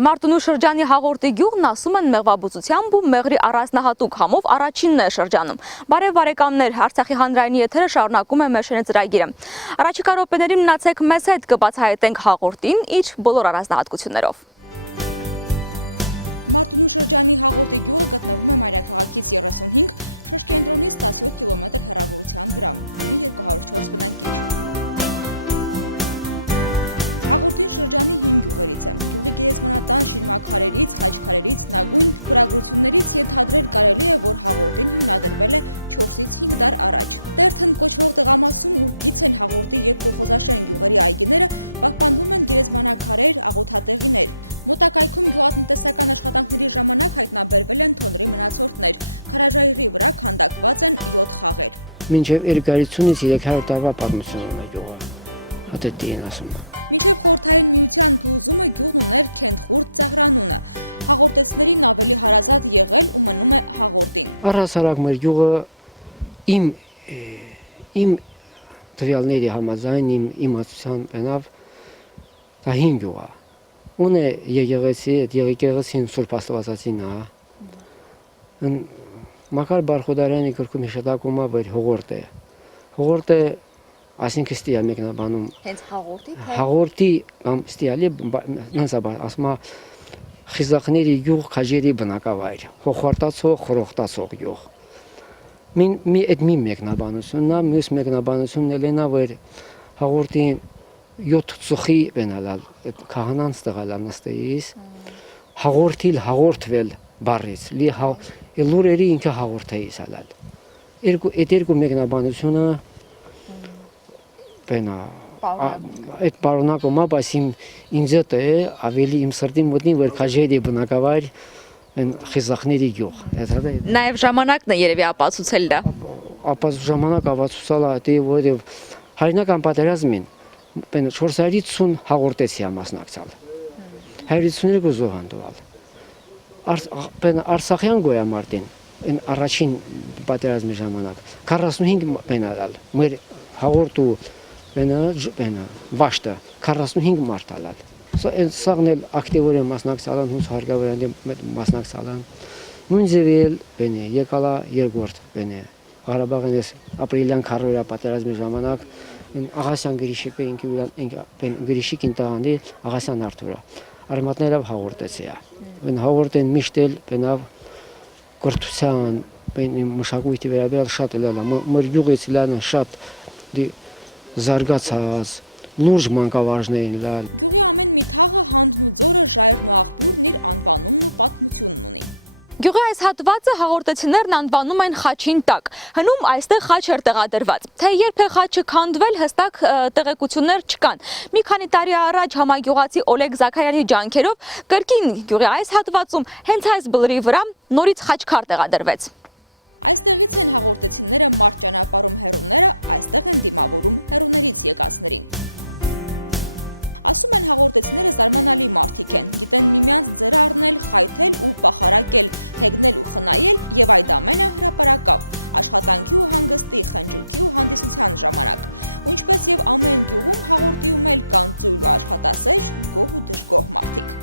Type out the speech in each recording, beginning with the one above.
Մարտունու շրջանի Հաղորդի գյուղն ասում են մեղվաբուծությամբ ու մեղրի առանձնահատուկ համով առաջինն է շրջանում։ Բարև բարեկամներ, Արցախի հանրայինի եթերը շարունակում է մեր շրջանի ծրագիրը։ Առաջիկա րոպեներին մնացեք մեզ հետ, կբացահայտենք Հաղորդին իր բոլոր առանձնահատկություններով։ Մինչև երկարությունից 300 տարվա պատմություն ունի գյուղը, հատետի են ասում։ Առհասարակ մեր գյուղը իմ տվյալների համաձայն, իմ իմացության բնավ դա 5 գյուղ է։ Ունե եկեղեցին Սուրբ Աստվածածին է։ Մակար Բարխոդարյանի գրքում հիշատակում է, որ հողորտ է։ Հողորտ է, այսինքն ստիա մեկնաբանում։ Հենց հաղորդի, թե հաղորդի կամ ստիալի ասում է խիզախների գյուղ քաջերի բնակավայր, հողարտացող, խորոխտացող գյուղ։ Մի մեկնաբանությունն է, մյուս մեկնաբանությունն էլ է, որ հաղորդի 7 ծուխի բենալալ, քահանանց տղալա նստեից, հաղորդիլ հաղորդվել բառից, լուրերի ինքը հաղորդ է իսալալ։ Այդ երկու մեկնաբանությունը այդ պարունակում է, բայց ինձ է ավելի իմ սրտի մոտնի, որ քաջերի բնակավայր խիզախների գյուղ։ նաև ժամանակն է երևի ապացուցել դա։ Ժամանակ ապացուցալ է, որովհետև հայրենական պատերազմին 450 հաղորդեցի է մասնակցալ, 152 զոհ հանդուրալ։ Արցախյան գոյամարտին առաջին պատերազմի ժամանակ 45 բենալալ, մեր հաղորդու վաշտը 45 մարդ ալալ։ Սաղն էլ ակտիվորեն մասնակցալան, հունց հարգավորյան մասնակցալան։ Նույն ձևի եկալա երկրորդ Ղարաբաղին ես ապրիլյան քարորա պատերազմի ժամանակ Աղասյան Գրիշիկին տաղանդի Աղասյան Արթուրը արմատներով հաղորդեցի է։ Հաղորդեն միշտ էլ բնավ կրթության, մշակույթի վերաբերյալ շատ էլ է։ Մեր գյուղից լանը շատ զարգացած, լուրջ մանկավարժներ են։ Գյուղի այս հատվածը հաղորդեցիներն անվանում են խաչին տակ։ Հնում այստեղ խաչ էր տեղադրված։ Թե երբ է խաչը քանդվել, հստակ տեղեկություններ չկան։ Մի քանի տարի առաջ համագյուղացի Օլեգ Զաքարյանի ջանքերով կրկին գյուղի այս հատվածում հենց այս բլրի վրա նորից խաչքար տեղադրվեց։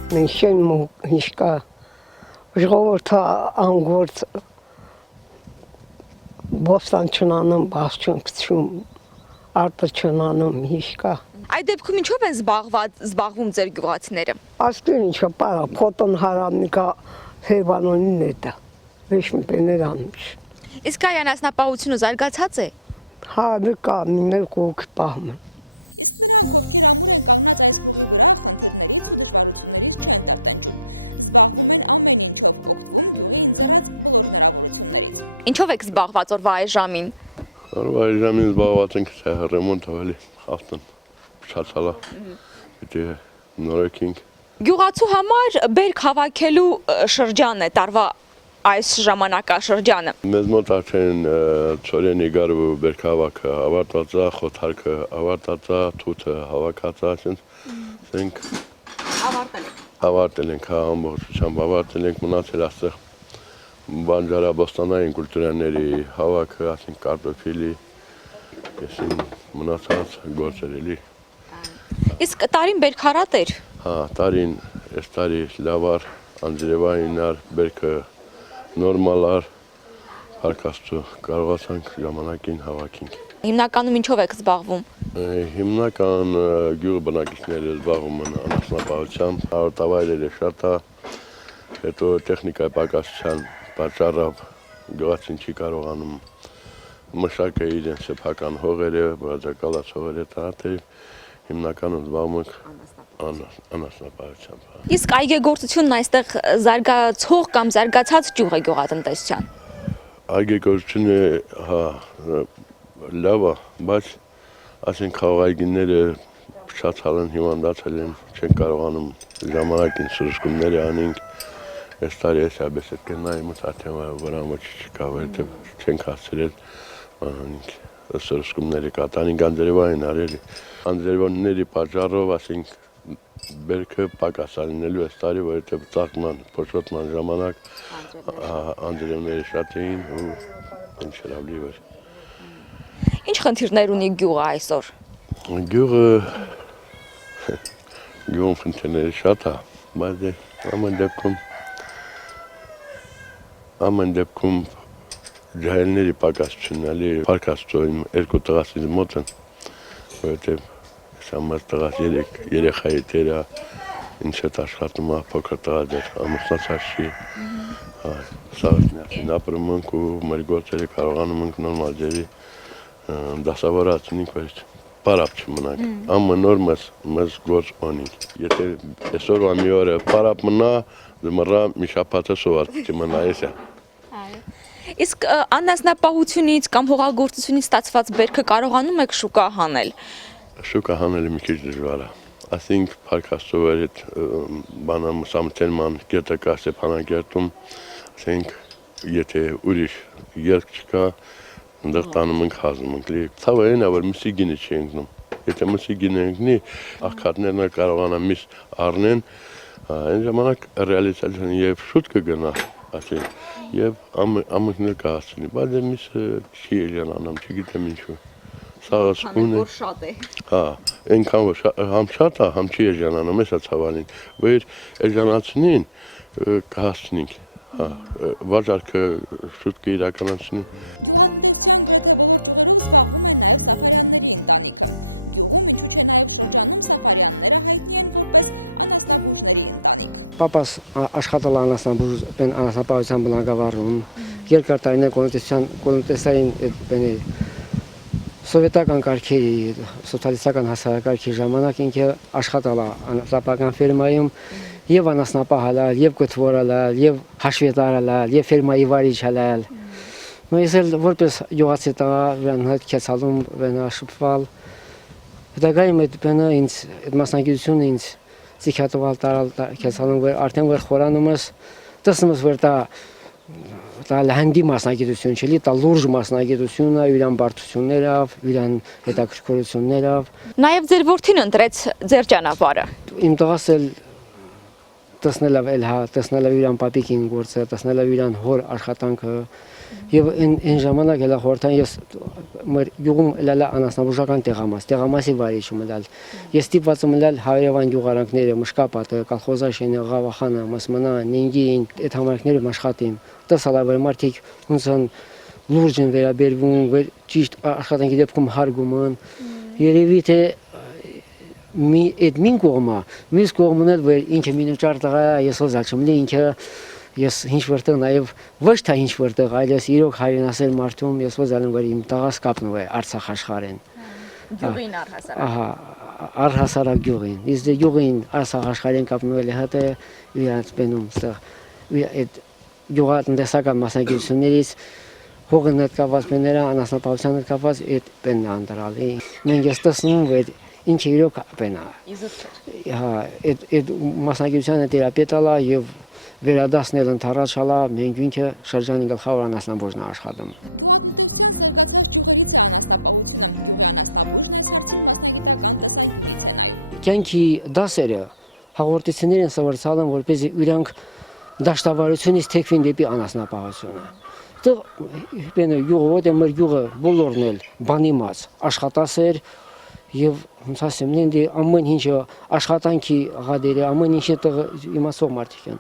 Միշեն հիշկա ժողովուրդը անգործ բոստան չնանում, բաղչուն կցում, արտը չնանում հիշկա։ Այդ դեպքում ինչով են զբաղվում ձեր գյուղացիները։ Աստուն ինչը պարա, փոտոն հարամնիկա հերվանոնին է դա, վեշ մի պեներ անմիշ։ Իսկ այ անասնապահությունը զարգացած է։ Հա, դկա, միներ կողք պահում են։ Ինչով եք զբաղված օրվա այս ժամին։ Օրվա այս ժամին զբաղված ենք ռեմոնտ ավելի ավտոն փչացալա։ Դե նորեքինք։ Գյուղացու համար բերք հավաքելու շրջան է տարվա այս ժամանակաշրջանը։ Մեզ մոտ արդեն ծորենի գարու բերք հավաքը ավարտված է, խոթարկը ավարտված է, թութը հավաքած է, ասենք ավարտել ենք, ամբողջությամբ ավարտել ենք, մնացել այստեղ բանջարաբոստանային կուլտուրաների հավաքը, ասենք կարտոֆիլի, այսին մնացած գործեր էլի։ Իսկ տարին բերքարատ էր։ Հա, տարին այս տարի լավ էր, անձրևային էր, բերքը նորմալ էր, Փառքաստու կարողացանք ժամանակին հավաքենք։ Հիմնականում ինչով եք զբաղվում։ Հիմնական գյուղ բնակիչները զբաղվում են անասնապահությամբ, հարոտավայրերը շատ է, հետո տեխնիկայի պակասության պատճառով գյուղացին չի կարողանում մշակել իրենց սեփական հողերը, բաժակալած հողերը տալ, հիմնականում զբաղվում ենք անասնապահությամբ։ Իսկ այգեգործությունն այստեղ զարգացող կամ զարգացած ճյուղ է գյուղատնտեսության։ Այգեգործությունը լավ է, բայց ասենք խաղայգիները փչացել են, հիվանդացել են, չեն կարողանում ժամանակին սրսկումները անենք, այս տարի ես աբես է կնայի մտածեմ, որան ոչ չկա, որտեղ չենք հասցրել անենք սրսկումները կատարենք անձրևային արելի։ Անձրևանների պատճառով ասենք բերքը պակասալինելու այս տարի, որտեղ ծաղկման, փոշոտման ժամանակ անձրևները շատ էին ու ինչ լավլի էր։ Ինչ խնդիրներ ունի գյուղը այսօր։ Գյուղում խնդիրները շատ է, բայց ամեն դեպքում ջահելների պակասությունն էլի Փառքաստուին երկու տղասից մոտ են, որովհետև սամար տղաս երեխայի տերը ինչ հետ աշխատում է, փոքր տղաս էր ամուսնացած չի, սաղեցնյացին ապրում ենք ու մեր գործերը կարողանում ենք նորմալ ձևի դասավորացնենք, որ պարապ չմնանք, ամեն օր մեզ գործ անենք, եթե այսօրվա մի օրը պարապ մնա, դմռա մի շաբաթը սոված չմնա էսա։ Իսկ անասնապահությունից կամ հողագործությունից ստացված բերքը կարողանում եք շուկա հանել։ Շուկա հանելը մի քիչ դժվար է։ Ասենք Փառքաստու այդ բանամ սամթերման գետը կա Ստեփանագերտում, ասենք եթե ուրիշ երկ չկա, այնտեղ տանում ենք հազում ենք։ Ցավային է, որ միսի գինը չի ընկնում։ Եթե միսի գինը ընկնի, աղքատներն կարողանան միս առնեն, այն ժամանակ ռեալիզացիան եւ շուտ կգնա, ասենք, եւ ամենքներ կհասցնի, բայց միսը չի էժանանում, չգիտեմ ինչու։ Սաղացուն է։ Շատ է։ Հա, այնքան որ համ շատ է, համ չի էժանանում, էսա ցավալին։ Որ էժանացնին կհասցնենք։ Հա, վաճառքը շուտ կիրականացնի։ Պապաս աշխատել անասնապահության բնակավարում, երկար տարիներ կոլոնտեսային սովետական կարգերի, սոցիալիստական հասարակարգի ժամանակ ինքը աշխատել է անասնապահական ֆերմայում եւ անասնապահել, եւ գտվորել, եւ հաշվետարել, եւ ֆերմայի վարիչ ելել։ Ես էլ որպես յուղացի տղա վրան հետ քեցալում վենաշփվել։ Հետագայում այդ բանը ինձ այդ մասնագիտությունը ինձ Ցիքատովալ տարալ քեցալում որ արդեն որ խորանում ես տեսնում ես որ դա լանդի մասնագիտություն չէ, դա լուրջ մասնագիտություն է, իրան բարդություններով, իրան հետաքրքրություններով։ Նաև ձեր որդին ընտրեց ձեր ճանապարհը։ Իմ տղաս էլ տեսնելով էլ հա, տեսնելով իրան պապիկին գործը, տեսնելով իրան հոր աշխատանքը եւ այն ժամանակ հələ խորտան ես մեր յուղում լալա անասնաբուժական տեղամասի վարիչ մտալ։ Ես ստիպված եմ լալ Հայրեվան յուղարանքները, Մշկապատը, Կալխոզաշենը, Ղավախանը, Մասմանա, Նինգին, այդ համայնքներում աշխատեմ։ Տեսալա որ մարդիկ ոնց են լուրջ են վերաբերվում, ճիշտ աշխատանքի դեպքում հարգում են։ Երևի թե այդ մին կողմը, մյուս կողմն էլ որ ինքը մինուճար տղա ես ոզալչում լի ինքը ես ինչ որտեղ նաև ոչ թե ինչ որտեղ, այլ ես իրոք հայրենասեր մարդում ես ոզալում որ իմ տղաս կապնում է Արցախ աշխարհեն։ Գյուղին առհասարակ։ Ահա, առհասարակ գյուղին։ Իսկ դե գյուղին Արցախ աշխարհեն կապնում էլ հատը իրանց բենում ստեղ այդ գյուղատնտեսական մասնագիտություններից հողն հետ կապված բաները, անասնապահության հետ կապված այդ բենն անդրալ։ Մենք ես տեսնում որ ինքը իրոք բենա։ Հա, այդ մասնագիտությանը թերապետալա եւ վերադասնել ընթառաջալա մենք ինքը շրջանի գլխավոր անասնաբուժն աշխատում։ Կյանքի դասերը հաղորդություններին սովորեցալ են որպեսզի իրանք դաշտավարությունից թեքվին դեպի անասնապահությունը։ Դա բենը յուղը, որ մեր յուղը բոլորն էլ բանիմաց աշխատասեր եւ ոնց ասեմ, ինձ ամեն ինչը աշխատանքի ղադերը, ամեն ինչը իմացող մարդիկ են։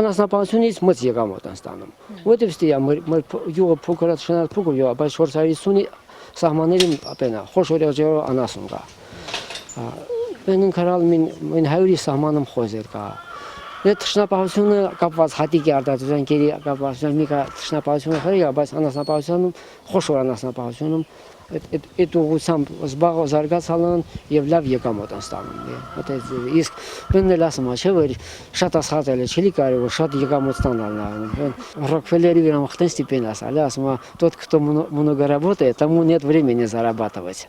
Անասնապահությունից մծ եկամուտ են ստանում։ Որտեւ ստիա մեր յուղը փոքրած շնալ փոքր յուղ, բայց 450-ի սահմանների ապենա, խոշոր ջերո անասուն կա։ Բենն կարալ մին հայրի սահմանում խոզեր կա։ Այդ թշնապահությունը կապված հատիկի արտադրության կապված մի կա թշնապահությունը խորի, բայց անասնապահությունում խոշոր անասնապահությունում այդ ուղղությամբ զբաղ զարգացալն եւ լավ եկամուտ են ստանում։ Այդ իսկ բննել ասում է, չէ՞ որ շատ ասχատել է, չի կարելի շատ եկամուտ ստանալ նա։ Рокфеллери верам хтен стипендия асали, ասում է тот, кто много работает, тому нет времени зарабатывать։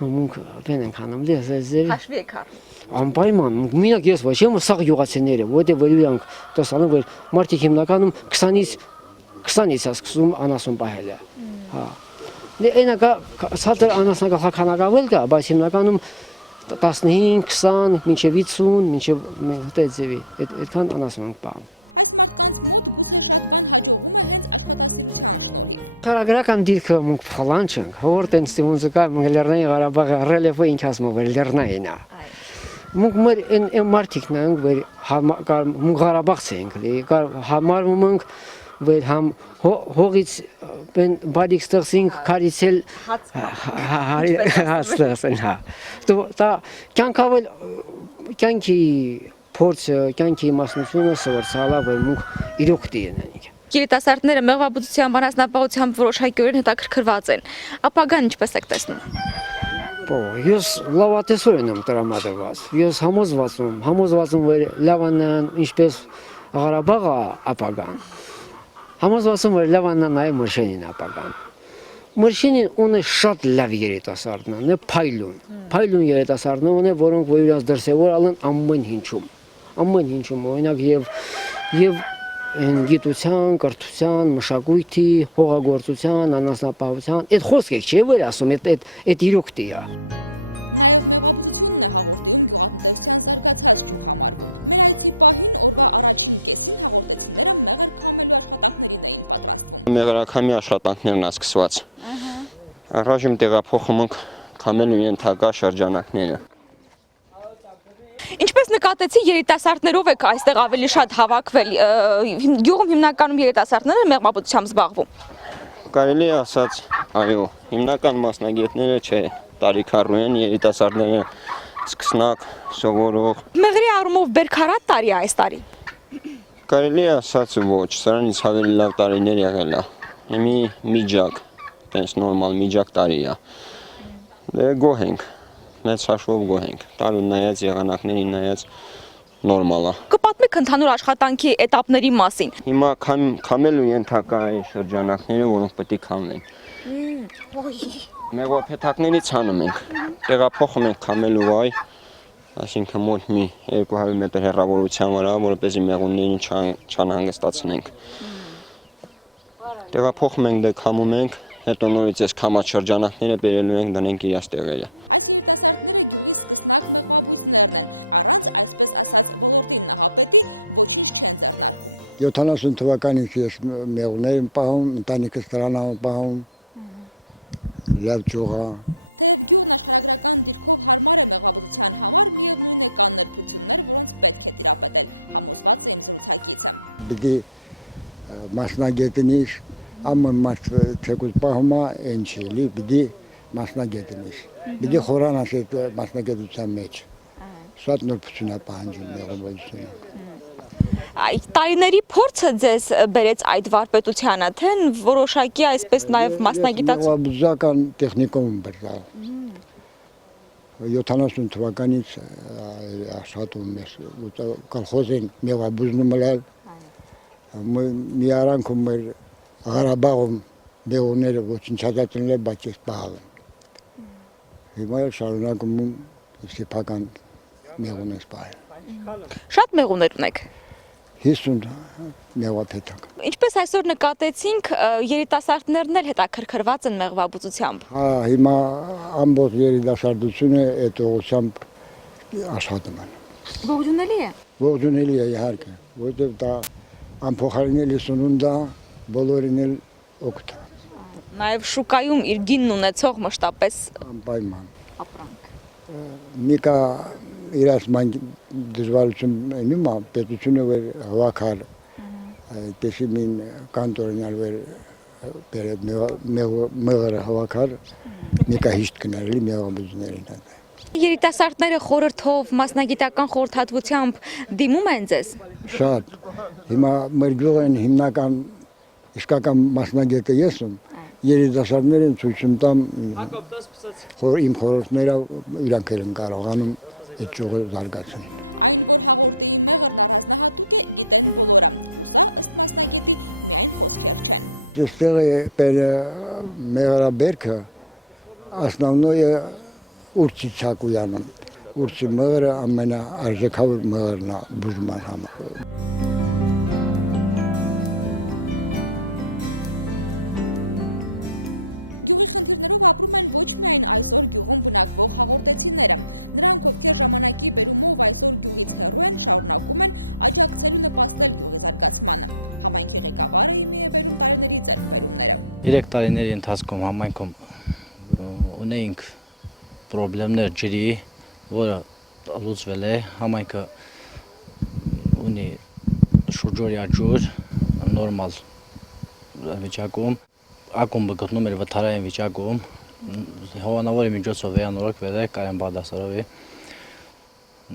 Մունք բենն քանում դե զեզեv։ Հաշվի եք առնում։ Անպայման, մենակ ես ոչ եմ սաղ յուղացիները, որտեղ վերիանք տեսանում որ մարդիկ հիմնականում 20-ից սկսում անասուն պահել է։ Հա։ Դե այնա սատր անասնագաղթականակավել կա, բայց հիմնականում 15, 20, մինչև 50, մինչև դե ձևի, այդքան անասուն պահում։ Կարագրական դիրքը մունք փալան չենք, հորտեն ստիմունզկա մգլերնայի Ղարաբաղը ռելիեֆը ինքասմով լեռնայինա։ Մունք մեր այն մարդիկն են, որ մունք Ղարաբաղց ենք, համարվում ենք, որ համ հողից բարիք ստեղծենք, կարիցել հաստեղծեն, հա։ Դա կյանքավել, կյանքի փորձը, կյանքի մասնությունը սվրցալա, որ մունք իրոք դիեն ենք։ Երիտասարդները մեղվաբուծությամբ, անասնապահությամբ որոշակիորեն հետաքրքրված են։ Ապագան ինչպես եք տեսնում։ Ես լավատեսորեն եմ տրամադրված։ Ես համոզված եմ, որ լավանան ինչպես Ղարաբաղը ապագան։ Համոզված եմ, որ լավանան նաև Մրշենին ապագան։ Մրշենին ունի շատ լավ երիտասարդներ, փայլուն երիտասարդներ, որոնք որ իրաց դրսևորալ են ամեն ինչում, օրինակ եւ գիտության, կրթության, մշակույթի, հողագործության, անասնապահության, այդ խոսքը չէ՞ որ ասում, այդ իրոք դիա։ Մեղրաքամի աշխատանքներն ասկսված։ Առայժմ տեղափոխում ենք քամելու ենթակա շրջանակները։ Ինչպես նկատեցի, երիտասարդներով եք այստեղ ավելի շատ հավաքվել։ Գյուղում հիմնականում երիտասարդները մեղվաբուծությամբ զբաղվում։ Կարելի է ասած, այո, հիմնական մասնագետները չէ, տարիքառու են, երիտասարդները սկսնակ, սովորող։ Մեղրի առումով բերքարատ տարի է այս տարի։ Կարելի է ասած ոչ, սրանից ավելի լավ տարիներ եղել է։ Հիմի միջակ, տենց նորմալ միջակ տարի է։ Դե գոհ ենք, մեծ հաշվով գոհ ենք, տարուն նայած, եղանակներին նայած նորմալ է։ Կպատմեք ընդհանուր աշխատանքի էտապների մասին։ Հիմա քամելու ենթակա այն շրջանակները, որոնք պետք է քամվեն։ Մեղվափեթակներից հանում ենք, տեղափոխում ենք քամելու վայ, այսինքն մոտ մի 200 մետր հեռավորության վրա, որպեսզի մեղուններին չանհանգստացնենք։ Տեղափոխում ենք, դե քամում ենք, հետո նորից այս քամած շրջանակները բերելու ենք, դնենք իրաց տեղերը։ Յոթանասուն թվականից ես մեղուներ եմ պահում, ընտանիքս տրանավ եմ պահում, լավ ճյուղա։ Պիտի մասնագետնից, ամեն մարդ թեկուզ պահում է, են չի, պիտի մասնագետնից, պիտի խորանաս այդ մասնագետության մեջ, շատ նորպություն է պահանջում մեղվաբուծությունը։ Տարիների փորձը ձեզ բերեց այդ վարպետությանը, թե որոշակի այսպես նաև մասնագիտացում։ Մեղվաբուծական տեխնիկում բերել։ 70 թվականից աշխատում ես, կոլխոզ են մեղվաբուծնում ելալ։ Մի արանքում մեր Ղարաբաղում մեղուները ոչնչացնել են, բայց ես պահել եմ։ Հիմա շարունակում եմ սեփական մեղուն ես պահել։ Շատ մեղուներ ունեք։ 50 մեղվափեթակ։ Ինչպես այսօր նկատեցինք, երիտասարդներն էլ հետաքրքրված են մեղվաբուծությամբ։ Հա, հիմա ամբողջ երիտասարդությունը այդ ուղղությամբ աշխատում են։ Ողջունելի է։ Ողջունելի է իհարկե, որովհետև դա անփոխարինելի սնունդ է, բոլորին էլ օգուտ է։ Նաև շուկայում իր գինն ունեցող մշտապես Անպայման։ ապրանք։ Միկա իրացման դժվարություն ունի, պետությունը վեր հավաքար այդպեսի մին կանտորնալ վեր բերել մեղրը հավաքար միկա հիշտ կներելի մեղաբուզներին հետ։ Երիտասարդները խորհրդով, մասնագիտական խորհրդատվությամբ դիմում են ձեզ։ Շատ։ Հիմա մեր գյուղեն հիմնական իսկական մասնագետը ես եմ, երիտասարդներին ցույց տամ իմ խորհուրդները իրանք են կարողանում այդ ճյուղը զարգացնել։ Այստեղ մեղրաբերքը основное Ուրցի ցակույանը, ուրցի մեղրը ամենաարժեքավոր մեղրն է բուժման համար։ Երեք տարիների ընթացքում համայնքում ունեինք պրոբլեմներ ջրի, որը լուծվել է, համայնքը ունի շուրջօրյա ջուր, նորմալ վիճակում, ակումբը գտնում էր վթարային վիճակում, հովանավորի միջոցով վերանորոգվել է Կարեն Բաղդասարովի,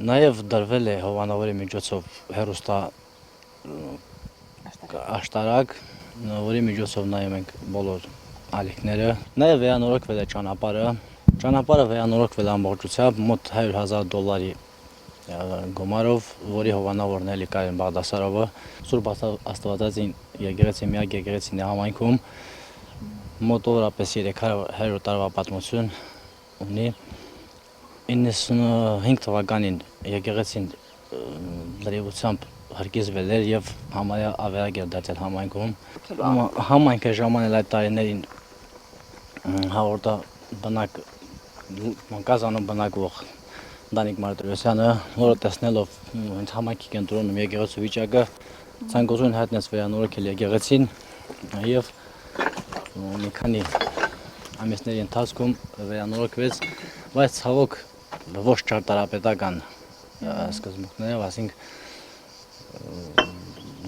նաև դրվել է հովանավորի միջոցով հեռուստա աշտարակ, որի միջոցով նայում ենք բոլոր ալիքները, նաև վերանորոգվել է Ճանապարհը վերանորոգվել ամբողջությամբ մոտ $100,000 գումարով, որի հովանավորն էլի Կարեն Բաղդասարովը, Սուրբ Աստվածածին եկեղեցի միակ եկեղեցին է համայնքում, մոտավորապես 300 տարվա պատմություն ունի, 95 թվականին եկեղեցին լրիվությամբ հրկիզվել էր եւ համարյա ավերագեր դարձել համայնքում, համայնքը ժամանել այդ տարիներին հաղորդաբնակ Կազանում բնակվող Դանիկ Մարտիրոսյանը, որը տեսնելով համայնքի կենտրոնում եկեղեցու վիճակը, ցանկություն հայտնեց վերանորոգել եկեղեցին եւ մի քանի ամիսների ընթացքում վերանորոգվեց, բայց ցավոք ոչ ճարտարապետական սկզբունքներով, ասենք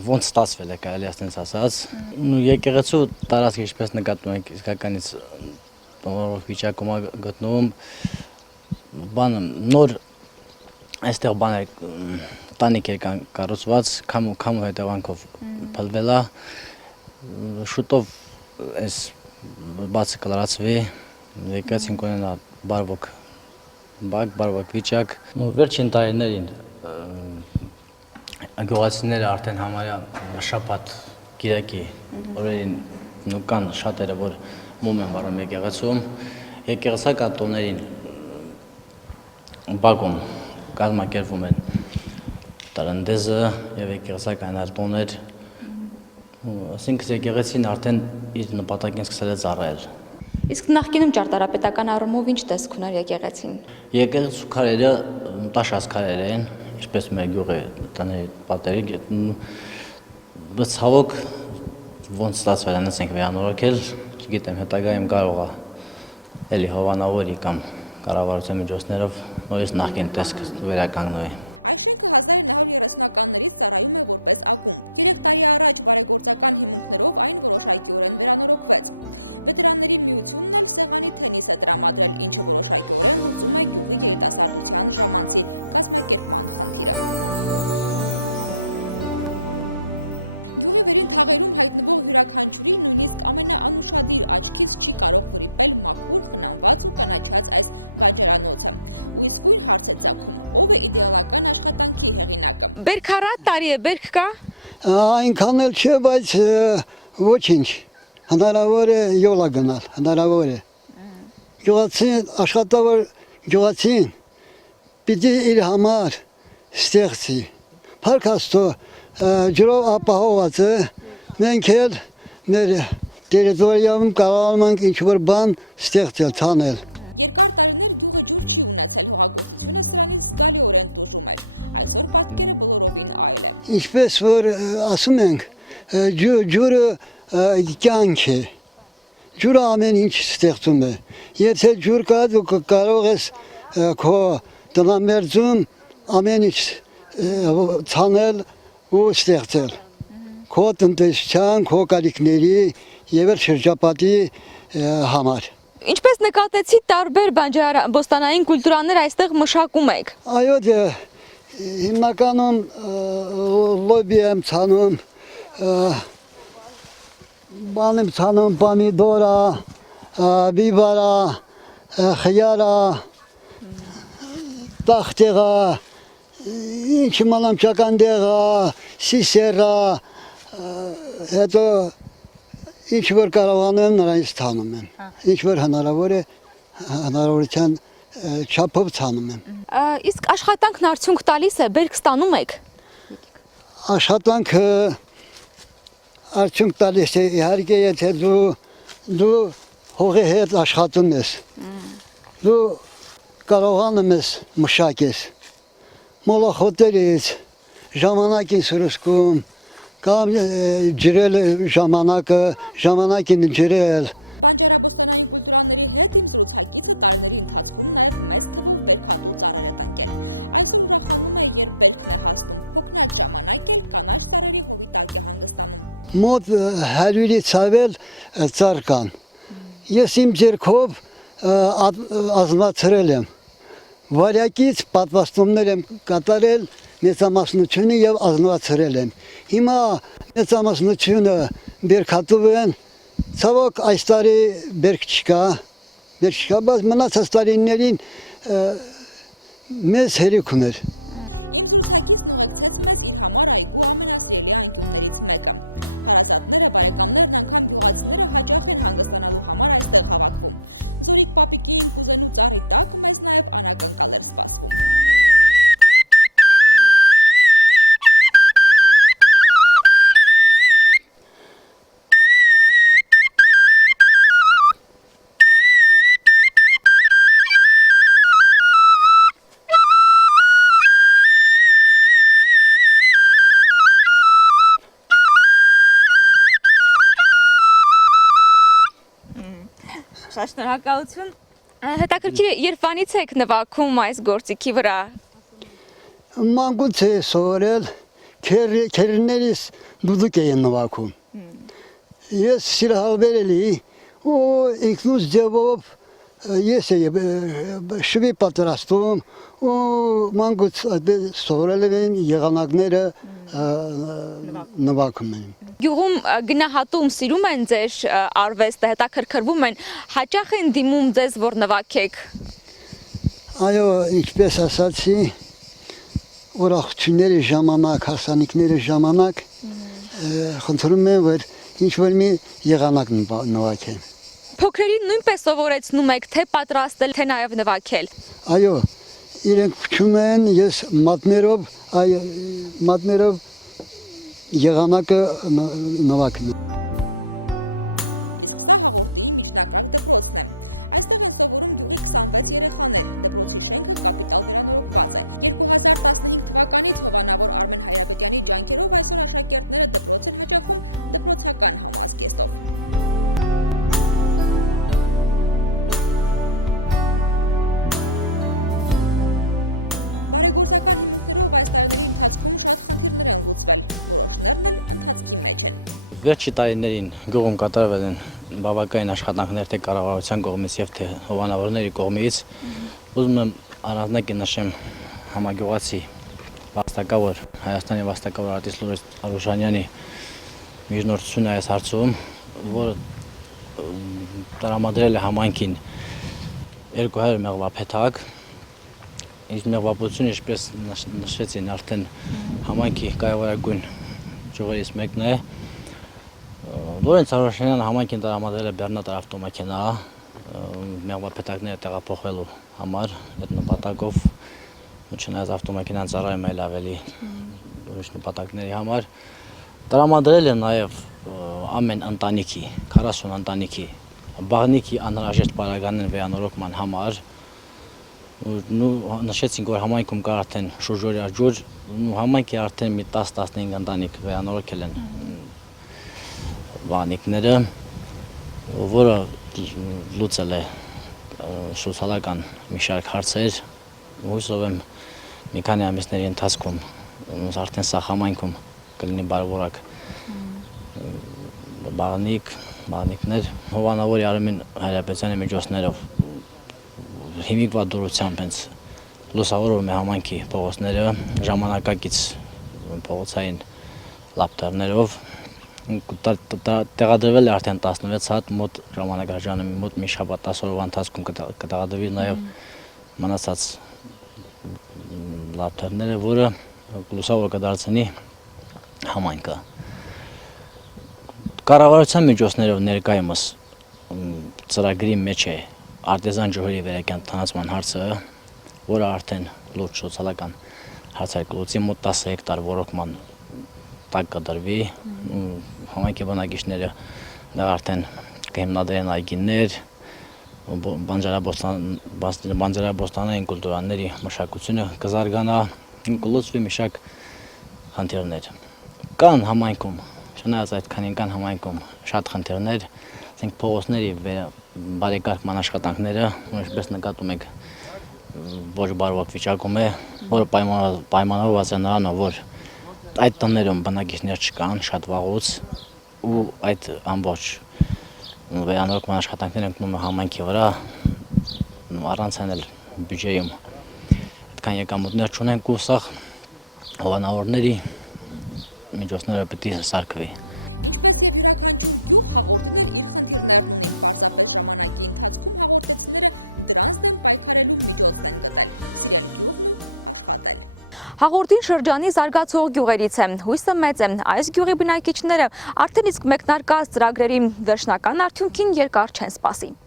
ոնց ստացվել է կարելի ասենց ասած։ Եկեղեցու տարածքը ինչպես նկատում եք իսկականից վիճակում գտնվում, նոր այստեղ տանիք էր կառուցված, քամու հետևանքով փլվել է, շուտով այս բացը կլարացվի, եկեղեցին կունենա բարվոք վիճակ։ Վերջին տարիներին գյուղացիները արդեն համարյա շաբաթ կիրակի օրերին կան շատերը, որ մոմ են վարում եկեղեցում, եկեղեցական տոներին բակում կազմակերպվում են տրնդեզը եւ եկեղեցական տոներ, ասենք եկեղեցին արդեն իր նպատակին սկսել է ծառայել։ Իսկ նախկինում ճարտարապետական առումով ինչ տեսք ուներ եկեղեցին։ Եկեղեցու քարերը տաշած քարեր են, ինչպես մեր գյուղի տների պատերի, բայց ցավոք ոնց ստացվել է նենց ենք վերանորոգել, չգիտեմ, հետագայում կարող է էլի հովանավորի կամ կառավարության միջոցներով նորից նախկին տեսք վերականգնվի։ Բերքարա տարի է, բերք կա։ Այնքան էլ չէ, բայց ոչինչ։ Հնարավոր է յոլա գնալ, հնարավոր է։ Գյուղացին, աշխատավոր գյուղացին պիտի իր համար ստեղծի։ Փառք Աստծո, ջրով ապահոված է, մենք էլ մեր տերիտորիայում կարողանում ենք ինչ-որ բան ստեղծել, ցանել։ Ինչպես որ ասում ենք, ջուրը կյանք է, ջուրը ամեն ինչ ստեղծում է, եթե ջուր կա դու կարող ես քո տնամերձում ամեն ինչ ցանել ու ստեղծել։ Քո տնտեսության, քո կարիքների եւ շրջապատի համար։ Ինչպես նկատեցի, տարբեր բանջարաբոստանային կուլտուրաներ այստեղ մշակում եք։ Այո, հիմնականում լոբի եմ ցանում, բան եմ ցանում, պոմիդորա, բիբարա, խյարա, տախտեղա, ինչ մանամ ճականդեղա, սիսերա, հետո ինչ որ կարողանում եմ նրանից ցանում եմ, ինչ որ հնարավոր է հնարավորության չափով ցանում եմ։ Իսկ աշխատանքն արդյունք տալիս է, բերք ստանում եք։ Աշխատանքը արդյունք տալիս է, իհարկե եթե դու հողի հետ աշխատում ես, դու կարողանում ես մշակես, մոլախոտերից, ժամանակին սրսկում, կամ ջրել ժամանակին ջրել։ Մոտ 100-ից ավել ծառ կան։ Ես իմ ձեռքով ազնվացրել եմ։ Վարյակից պատվաստումներ եմ կատարել մեծամասնությունը եւ ազնվացրել եմ։ Հիմա մեծամասնությունը բերքատու են։ Ցավոք այս տարի բերք չկա, բայց մնացած տարիներին մեծ հերիք ուներ։ Շատ շնորհակալություն։ Հետաքրքիր է, երբանից եք նվագում այս գործիքի վրա։ Մանկուց է սովորել, քերներիս դուդուկ էին նվագում։ Ես սիրահարվել ու ինքնուց ձևով ես շվի պատրաստում ու մանկուց սովորել են եղանակները նվագում են։ Գյուղում գնահատում սիրում են ձեր արվեստը, հետաքրքրվում են, հաճախ են դիմում ձեզ, որ նվագեք։ Այո, ինչպես ասացի, ուրախությունների ժամանակ, հարսանիքների ժամանակ խնդրում եմ, որ ինչ-որ մի եղանակ նվագեն։ Փոքրերին նույնպես սովորեցնում եք թե պատրաստել, թե նաև նվագել։ Այո, իրենք փչում են, ես մատներով եղանակը նվագն է։ Վերջի տարիներին գյուղում կատարվել են բավականին աշխատանքներ թե կառավարության կողմից եւ թե հովանավորների կողմից։ Ուզում եմ առանձնակ նշեմ համագյուղացի վաստակավոր Հայաստանի վաստակավոր արտիստ Լուրես Արուշանյանի միջնորդությունը այս հարցում, որը տրամադրել է համայնքին 200 մեղվա փեթակ։ Իսկ մեղվապետությունը, ինչպես նշեցին, արդեն համայնքի կարևորագույն ճյուղերից մեկն է։ Լորենց Արուշանյանը համայնքին տրամադրել է բեռնատար ավտոմեքենա մեղվապետակները տեղափոխվելու համար, այդ նպատակով չնայած ավտոմեքենան ծառայում է ավելի ուրիշ նպատակների համար։ Տրամադրել է նաև ամեն ընտանիքի, 40 ընտանիքի բաղնիքի անհրաժեշտ պարագաներն վերանորոգման համար։ Նշեցինք, որ համայնքում կա արդեն շուրջօրյա ջուր, համայնքի արդեն մի 10-15 ընտանիք վերանորոգել են վանիկները, որը լուծել է սոցիալական մի շարք հարցեր, հույսով եմ մի քանի ամիսների ընթացքում արդեն սա համայնքում կլինի բարևորակ բաղնիկներ, հովանավոր Արմեն Հայրապետյանի միջոցներով հիմիկվա դուրությամբ հենց լուսավորում է համայնքի փողոցները ժամանակակից փողոցային լապտերներով տեղադրվել է արդեն 16 հատ մոտ ժամանակաշրջանը մոտ մի շաբաթ 10 օրվա ընթացքում կտեղադրվի նաև մնացած լապտերները, որը լուսավոր կդարձնի համայնքը։ Կառավարության միջոցներով ներկայումս ծրագրի մեջ է արտեզան ջոհերի վերակենդանացման հարցը, որը արդեն լուրջ սոցիալական հարցարկլուծի մոտ 10 հեկտար ոռոգման տակ կդրվի, համայնքի բնակիչները դա արդեն կհիմնադրեն այգիներ, բանջարաբոստանային կուլտուրաների մշակությունը կզարգանա, կլուծվի մի շարք խնդիրներ։ Կան համայնքում, չնայած այդքանին կան համայնքում շատ խնդիրներ, ասենք փողոցների բարեկարգման աշխատանքները, ինչպես նկատում եք, ոչ բարվակ վիճակում է, որը պայմանավորված է նրանով, որ այդ տներում բնակիչներ չկան, շատ վաղուց, ու այդ ամբողջ վերանորոգման աշխատանքները ընկնում է համայնքի վրա, առանց էլ բյուջեում այդքան եկամուտներ չունենք ու սա հովանավորների միջոցները պետք է սարքվի։ Հաղորդին շրջանի զարգացող գյուղերից է, հույսը մեծ է, այս գյուղի բնակիչները արդեն իսկ մեկնարկած ծրագրերի վերջնական արդյունքին երկար չեն սպասի։